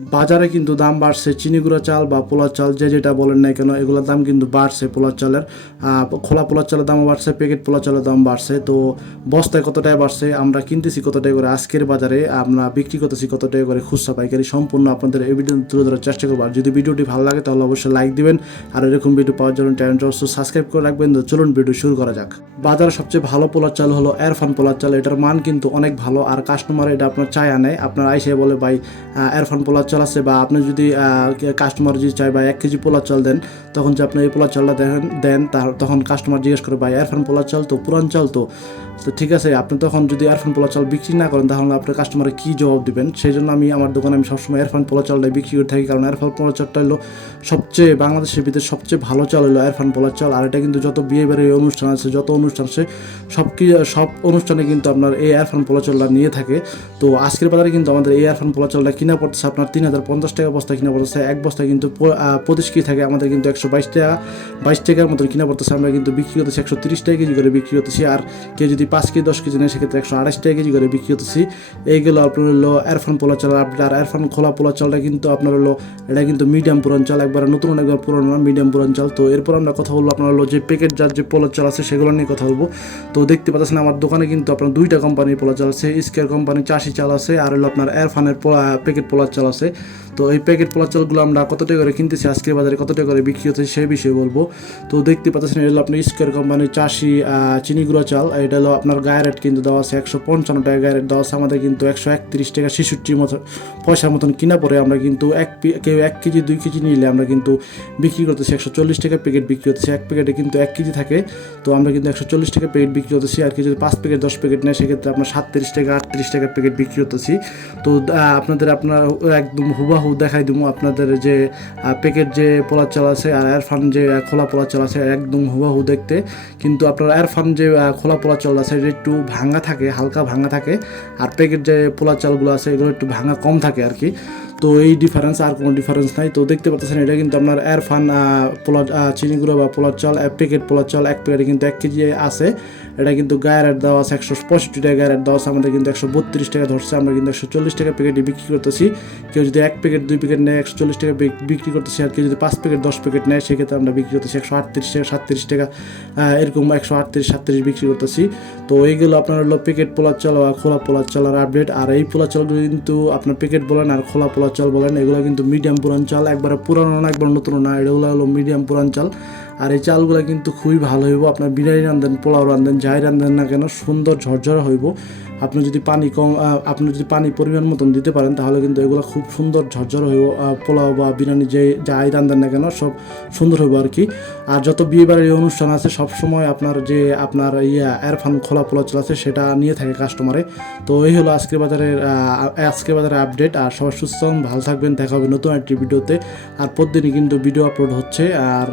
বাজারে কিন্তু দাম বাড়ছে, চিনি গুঁড়া চাল বা পোলার চাল, যে যেটা বলেন না কেন এগুলোর দাম কিন্তু বাড়ছে পোলার চালের। খোলা পোলার চালের দাম বাড়ছে প্যাকেট পোলার চালের দাম বাড়ছে। তো বস্তায় কত টাকা বাড়ছে, আমরা কিনতেছি কত টাকা করে, আজকের বাজারে আমরা বিক্রি করতেছি কত টাকা করে খুচরা পাইকারি, সম্পূর্ণ আপনাদের ভিডিও তুলে ধরার চেষ্টা করব। আর যদি ভিডিওটি ভালো লাগে, তাহলে অবশ্যই লাইক দিবেন। আর এরকম ভিডিও পাওয়ার জন্য চ্যানেলটা অবশ্যই সাবস্ক্রাইব করে রাখবেন। তো চলুন ভিডিও শুরু করা যাক। বাজারে সবচেয়ে ভালো পোলার চাল হলো এরফান পোলার চাল। এটার মান কিন্তু অনেক ভালো। আর কাস্টমার এটা আপনার চায় আনে আপনার আইসে বলে, ভাই এরফান পোলার চাল আছে বা আপনি যদি কাস্টমার যদি চায় বা এক কেজি পোলার চাল দেন, তখন যে আপনি এই পোলার চালটা দেন দেন তখন কাস্টমার জিজ্ঞেস করে, ভাই এরফান পোলার চাল তো, পুরান চাল তো। তো ঠিক আছে, আপনি তখন যদি এয়ারফোন পোলার চাল বিক্রি না করেন, তাহলে আপনার কাস্টমারে কী জবাব দিবেন? সেই জন্য আমি আমার দোকানে আমি সবসময় এয়ারফোন পোলার চালটাই বিক্রি করে থাকি, কারণ এয়ারফোন পোলার চালটা হলো সবচেয়ে বাংলাদেশের ভিতরে সবচেয়ে ভালো চাল হলো এয়ারফোন পোলার চাল আর এটা কিন্তু যত বিয়ে বাড়ির অনুষ্ঠান আছে, যত অনুষ্ঠান আছে, সব কি, সব অনুষ্ঠানে কিন্তু আপনার এই এয়ারফোন পোলা চালটা নিয়ে থাকে। তো আজকের বাজারে কিন্তু আমাদের এই এয়ারফোন পোলা চালটা কিনা পড়তেছে আপনার তিন হাজার পঞ্চাশ টাকা বস্তা কিনা পড়তেছে। এক বস্তা কিন্তু পঁচিশ কেজি থাকে, আমাদের কিন্তু একশো বাইশ টাকা, বাইশ টাকার মতন কিনা পড়তেছে। আমরা কিন্তু বিক্রি করতেছি একশো তিরিশ টাকা কেজি করে বিক্রি করতেছি। আর কেউ যদি পাঁচ কেজি, দশ কেজি নেয়, সেক্ষেত্রে একশো আড়াইশ টাকা কেজি করে বিক্রি করতেছি। এইগুলো আপনার হলো এয়ারফোন পোলা চাল আর এয়ারফোন খোলা পোলা চালটা কিন্তু আপনার হলো, এটা কিন্তু মিডিয়াম পুরান চাল, একবার নতুন, একবার পুরনো না মিডিয়াম পুরান চাল। তো এরপর আমরা কথা বলব আপনার হলো যে প্যাকেট যার যে পোলার চাল আছে, সেগুলো নিয়ে কথা বলব। তো দেখতে পাচ্ছেন আমার দোকানে কিন্তু আপনার দুইটা কোম্পানির পোলার চাল আছে। স্কেয়ার কোম্পানির চাষি চাল আছে। আর হলো আপনার এয়ারফানের প্যাকেট পোলার চাল আছে। তো এই প্যাকেট পোলার চালগুলো আমরা কত টাকা করে কিনতেছি আজকের বাজারে কত টাকা করে বিক্রি হচ্ছে সেই বিষয়ে বলব। তো দেখতে পাচ্ছেন এটা হলো আপনার স্কোয়ার কোম্পানির চাষি আহ, চিনি গুঁড়া চাল। এটা হলো আপনার গায়ে রেট কিন্তু দেওয়া আছে একশো পঞ্চান্ন টাকা গায়ে রেট দেওয়া আছে। আমাদের কিন্তু একশো একত্রিশ টাকা ছেষট্টির মতো পয়সার মতন কিনা পরে আমরা কিন্তু এক কেউ এক কেজি দুই কেজি নিলে আমরা কিন্তু বিক্রি করতেছি। একশো চল্লিশ টাকা প্যাকেট বিক্রি হচ্ছে। এক প্যাকেটে কিন্তু এক কেজি থাকে। তো আমরা কিন্তু একশো চল্লিশ টাকা প্যাকেট বিক্রি করতেছি। আর কি যদি পাঁচ প্যাকেট দশ প্যাকেট নেয় সেক্ষেত্রে আপনার সাতত্রিশ টাকা আটত্রিশ টাকা প্যাকেট বিক্রি করতেছি। তো আপনাদের আপনার একদম হুবাহু দেখাই দিব আপনাদের যে প্যাকেট যে পোলার চাল আছে আর এয়ারফান যে খোলা পোলার চাল আছে, একদম হুবাহু দেখতে। কিন্তু আপনার এয়ারফান যে খোলা পোলার চাল আছে এটা একটু ভাঙা থাকে, হালকা ভাঙা থাকে। আর প্যাকেট যে পোলার চালগুলো আছে, এগুলো একটু ভাঙা কম থাকে আর কি। তো এই ডিফারেন্স আর কোনো ডিফারেন্স নাই। তো দেখতে পাচ্ছেন, এটা কিন্তু আপনার এয়ারফান পোলার চিনি গুঁড়ো বা পোলার চাল, এক প্যাকেট পোলার চাল, এক প্যাকেটে কিন্তু এক কেজি আছে। এটা কিন্তু গায়ের রেট দেওয়া আছে একশো পঁয়ষট্টি টাকা, গায়ের রেট দেওয়া আছে, আমাদের কিন্তু একশো বত্রিশ টাকা ধরছে। আমরা কিন্তু একশো চল্লিশ টাকা প্যাকেটে বিক্রি করতেছি। কেউ যদি এক প্যাকেট দুই প্যাকেট নেয়, একশো চল্লিশ টাকা বিক্রি করতেছি, আর কেউ যদি পাঁচ প্যাকেট দশ প্যাকেট নেয়, সেক্ষেত্রে আমরা বিক্রি করতেছি একশো আটত্রিশ টাকা, সাতত্রিশ টাকা এরকম একশো আটত্রিশ, সাতত্রিশ বিক্রি করতেছি। তো এইগুলো আপনার হলো প্যাকেট পোলার চাল বা খোলা পোলার চালের আপডেট আর এই পোলার চালগুলো কিন্তু আপনার প্যাকেট বলেন আর খোলা পোলার চাল বলেন, এগুলো কিন্তু মিডিয়াম পুরান চাল, একবারে পুরানো না, একবার নতুন না, এগুলো হলো মিডিয়াম পুরান চাল। আর এই চালগুলো কিন্তু খুবই ভালো হইব। আপনার বিরিয়ানি রান্ধেন, পোলাও রান্ধেন, যাই রান্ধেন না কেন, সুন্দর ঝরঝরে হইব। আপনি যদি পানি কম আপনি যদি পানি পরিমাণ মতন দিতে পারেন, তাহলে কিন্তু এগুলো খুব সুন্দর ঝরঝরে হইব। পোলাও বা বিরিয়ানি যে, যাই রান্ধেন না কেন, সব সুন্দর হইব আর কি। আর যত বিয়ে বাড়ির অনুষ্ঠান আছে, সব সময় আপনার যে, আপনার ইয়া এয়ারফান খোলা পোলা চাল আছে সেটা নিয়ে থাকে কাস্টমারে তো এই হলো আজকের বাজারের আজকের বাজারের আপডেট আর সবাই সুস্থ ভালো থাকবেন। দেখা হবে নতুন একটি ভিডিওতে। আর প্রতিদিনই কিন্তু ভিডিও আপলোড হচ্ছে। আর